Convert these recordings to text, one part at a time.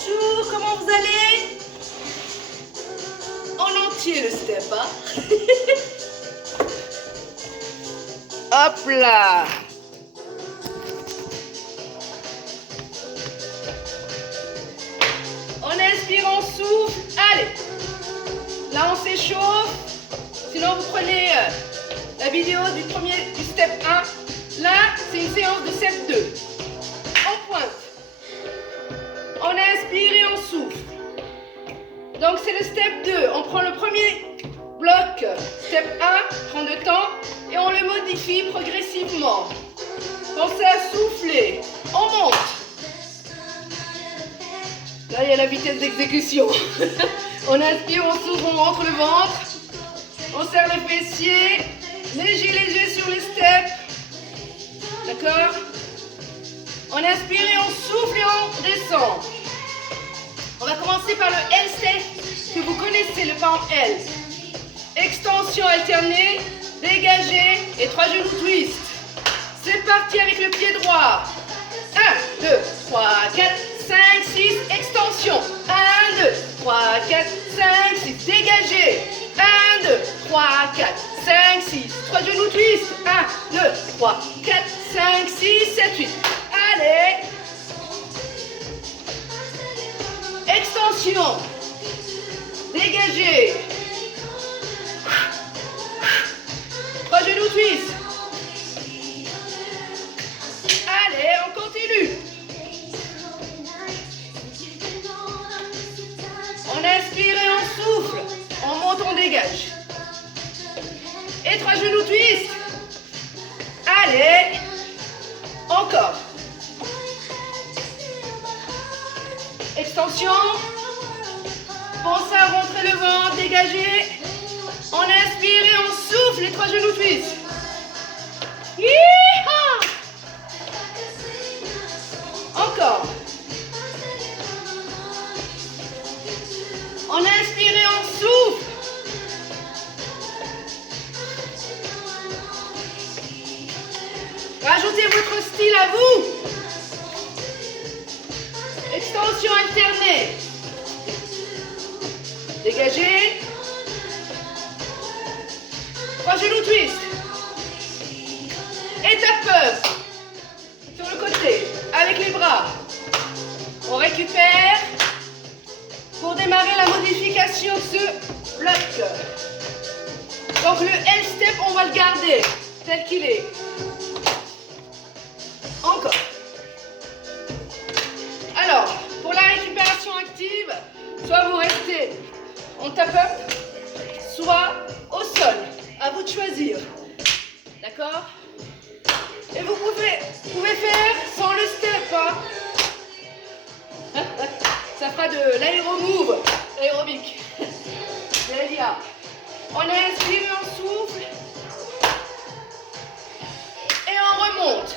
Bonjour, comment vous allez? En entier le step, hein? Hop là! On inspire, on souffle. Allez! Là, on s'échauffe. Sinon, vous prenez la vidéo du step 1. Là, c'est une séance de step 2. On pointe. On inspire et on souffle. Donc, c'est le step 2. On prend le premier bloc, step 1, prend de temps, et on le modifie progressivement. Pensez à souffler. On monte. Là, il y a la vitesse d'exécution. On inspire, on souffle, on rentre le ventre. On serre les fessiers. Léger sur les steps. D'accord? On inspire et on souffle et on descend. On va commencer par le L-step que vous connaissez, le pas en L. Extension alternée, dégagé et 3 genoux twist. C'est parti avec le pied droit. 1, 2, 3, 4, 5, 6, extension. 1, 2, 3, 4, 5, 6, dégagé. 1, 2, 3, 4, 5, 6, 3 genoux twist. 1, 2, 3, 4, 5, 6, 7, 8. Allez. Extension. Dégagé. 3 genoux twist. Allez, on continue. On inspire et on souffle. On monte, on dégage. Et 3 genoux twist. Allez. Encore. Extension. Pensez à rentrer le ventre, dégager. On inspire et on souffle les 3 genoux twist. Yeehaw! Encore. On inspire et on souffle. Rajoutez votre style à vous. Extension alternée. Dégagez. 3 genoux twist. Et tap up. Sur le côté, avec les bras. On récupère pour démarrer la modification de ce bloc. Donc le L-step, on va le garder tel qu'il est. Encore. Alors, pour la récupération active, soit vous restez en tap-up, soit au sol. À vous de choisir. D'accord? Et vous pouvez faire sans le step. Hein? Ça fera de l'aéromove, l'aérobic. Délia. On inspire et on souffle. Et on remonte.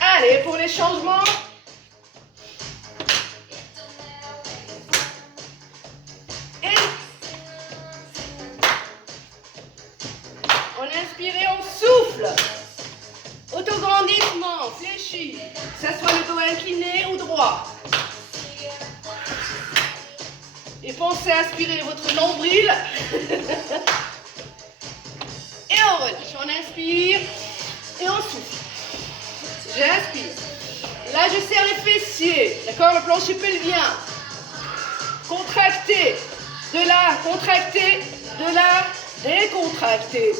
Allez, pour les changements. Et on inspire et on souffle. Autograndissement, fléchi. Que ce soit le dos incliné ou droit. Et pensez à aspirer votre nombril. Et on relâche. On inspire et on souffle. J'inspire. Là, je serre les fessiers. D'accord? Le plancher pelvien. Contracté. De là, contracté. De là, décontracté.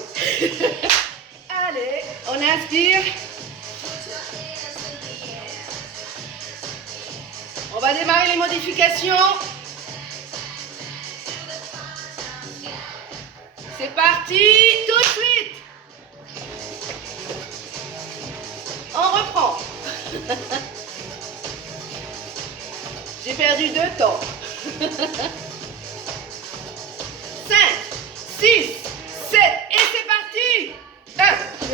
Allez, on inspire. On va démarrer les modifications. C'est parti, tout de suite. On reprend. J'ai perdu 2 temps. 5, 6, 7 et c'est parti. 1,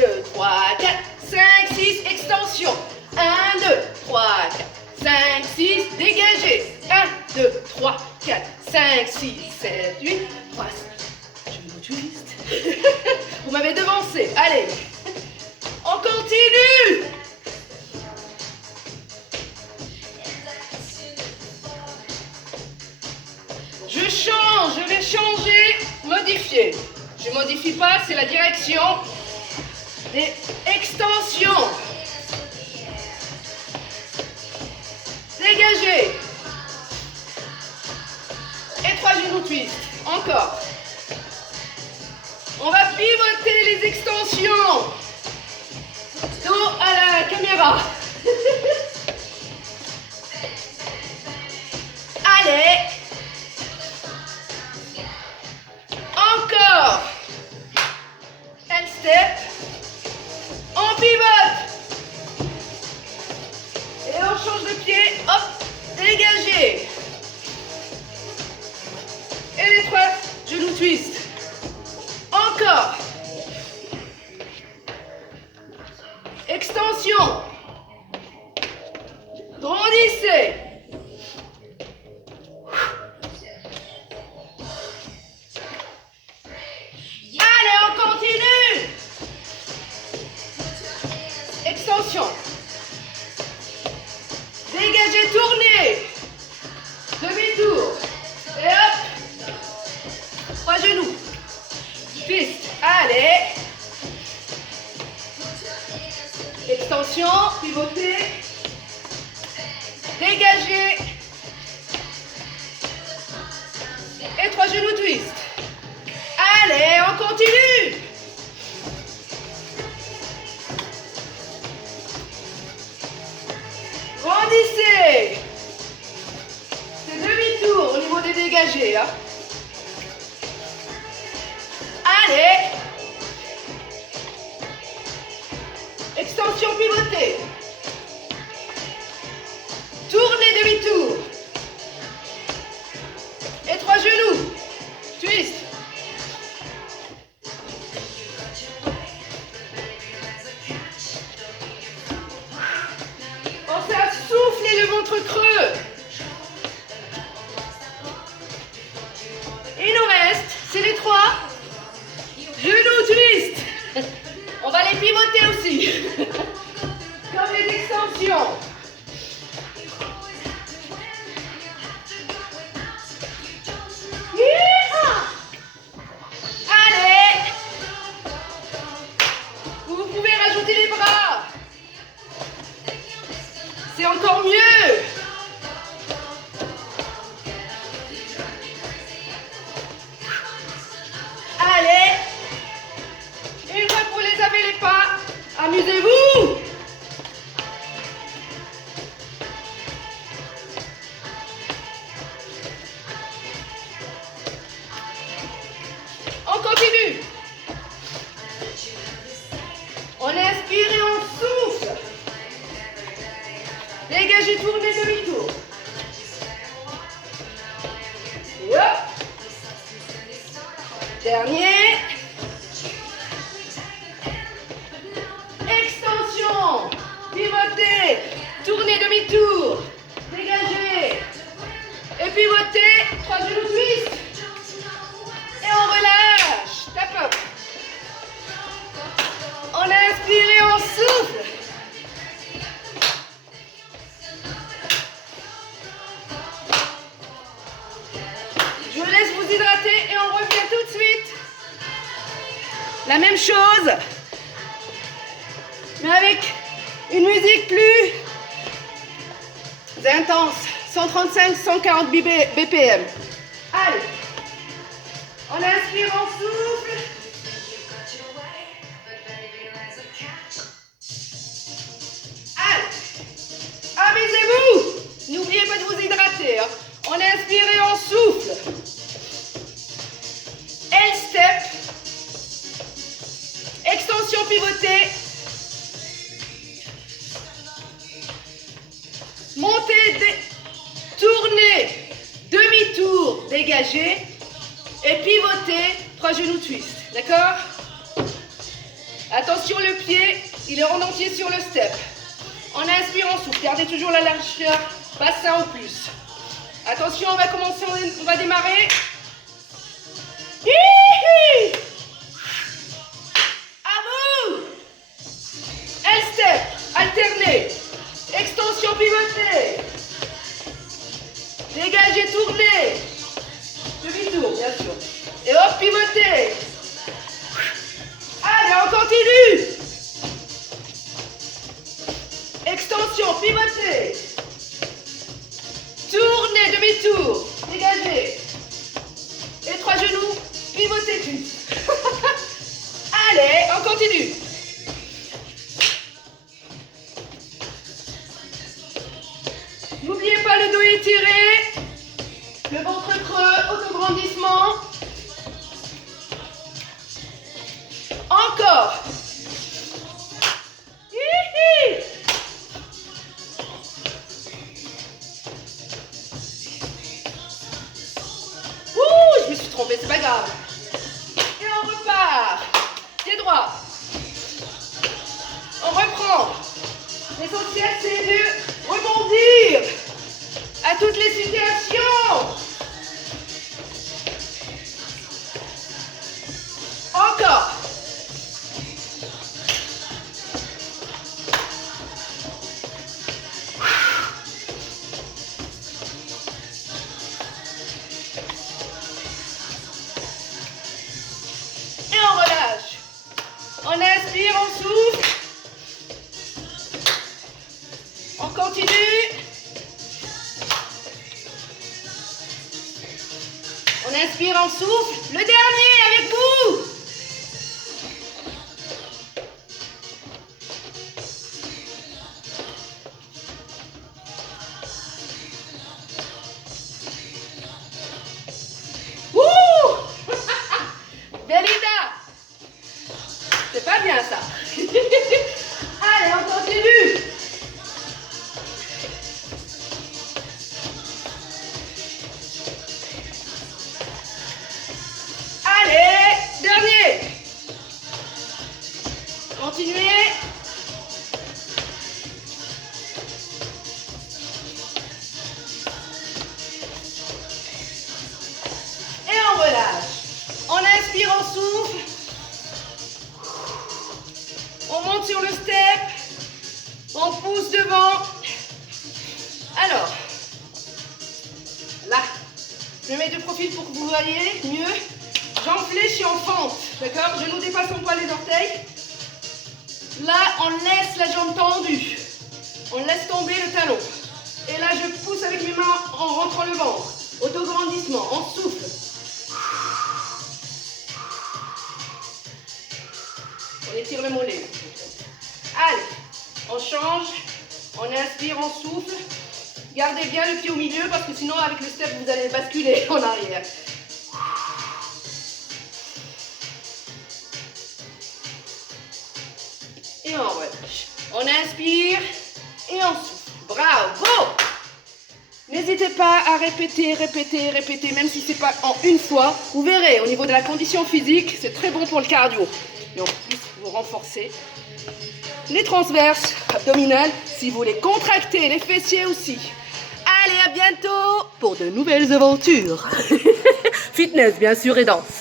2, 3, 4, 5, 6, extension. 1, 2, 3, 4, 5, 6, dégagez. 1, 2, 3, 4, 5, 6, 7, 8, 3, 5. Je me twist. Vous m'avez devancé. Allez. On continue. change, je vais changer, modifier. Je ne modifie pas, c'est la direction des extensions. Dégagez. Et 3 genoux twist. Encore. On va pivoter les extensions. Dos à la caméra. Allez. Encore. Un step. On pivote. Et on change de pied. Hop. Dégagez. Et les 3 genoux twist. Encore. Extension. Grandissez. Allez, on continue. Extension. Dégagez, tournez. Demi-tour. Et hop. 3 genoux. Twist. Allez. Extension, pivotez. Dégagez. Et 3 genoux twist. Allez, on continue. Grandissez. C'est demi-tour au niveau des dégagés. Hein. Allez. Extension pivotée. Tournez demi-tour. Et 3 genoux. Twist. Pensez à souffler le ventre creux. Il nous reste, c'est les 3 genoux twist. On va les pivoter aussi. Comme les extensions. Allez. Vous pouvez rajouter les bras. C'est encore mieux. Allez. Une fois que vous les avez les pas, amusez-vous. On continue. On inspire et on souffle. Dégagez, tournez demi-tour. Et hop. Dernier. Extension. Pivotez. Tournez demi-tour. Dégagez. Et pivotez. 3 genoux twist. Et on relâche. Tap up. On inspire et on souffle. Je vous laisse vous hydrater et on revient tout de suite. La même chose, mais avec une musique plus intense. 135-140 BPM. Allez. On inspire, on souffle. Allez. Amusez-vous. N'oubliez pas de vous hydrater. Hein. On inspire et on souffle. L-step. Extension pivotée. Montez, tournez, demi-tour, dégagez. Et pivotez, 3 genoux twist. D'accord? Attention, le pied, il est en entier sur le step. En inspirant, souffle. Gardez toujours la largeur, bassin au plus. Attention, on va commencer, on va démarrer. Hihi! À vous! L-step, alternez. Extension pivotée. Dégagez, tournez. Demi-tour, bien sûr. Et hop, pivotez. Allez, on continue. Extension, pivotez. Tournez, demi-tour. Dégagez. Et 3 genoux, pivotez plus. Allez, on continue. N'oubliez pas le dos étiré. Le ventre creux, autograndissement. Encore. Hihi. Ouh, je me suis trompée, c'est pas grave. Et on repart. Pied droit. On reprend. L'essentiel, c'est de rebondir à toutes les situations. Encore. Et on relâche. On inspire, on souffle. On continue. On inspire, on souffle. Le dernier avec vous. Belinda, c'est pas bien ça. Allez, on continue. Allez, dernier. Continuez. Et on relâche. On inspire, on souffle. On monte sur le step. On pousse devant. Alors, là, je me mets de profil pour que vous voyez mieux. Jambes fléchies en fente, d'accord? Genoux dépassant pas les orteils. Là, on laisse la jambe tendue. On laisse tomber le talon. Et là, je pousse avec mes mains en rentrant le ventre. Autograndissement, on souffle. On étire le mollet. Allez, on change. On inspire, on souffle. Gardez bien le pied au milieu parce que sinon, avec le step, vous allez basculer en arrière. Et on relâche. On inspire et on souffle. Bravo! N'hésitez pas à répéter, répéter, répéter, même si ce n'est pas en une fois. Vous verrez, au niveau de la condition physique, c'est très bon pour le cardio. Et en plus, vous renforcez les transverses abdominales si vous voulez contracter les fessiers aussi. Allez, à bientôt pour de nouvelles aventures. Fitness, bien sûr, et danse.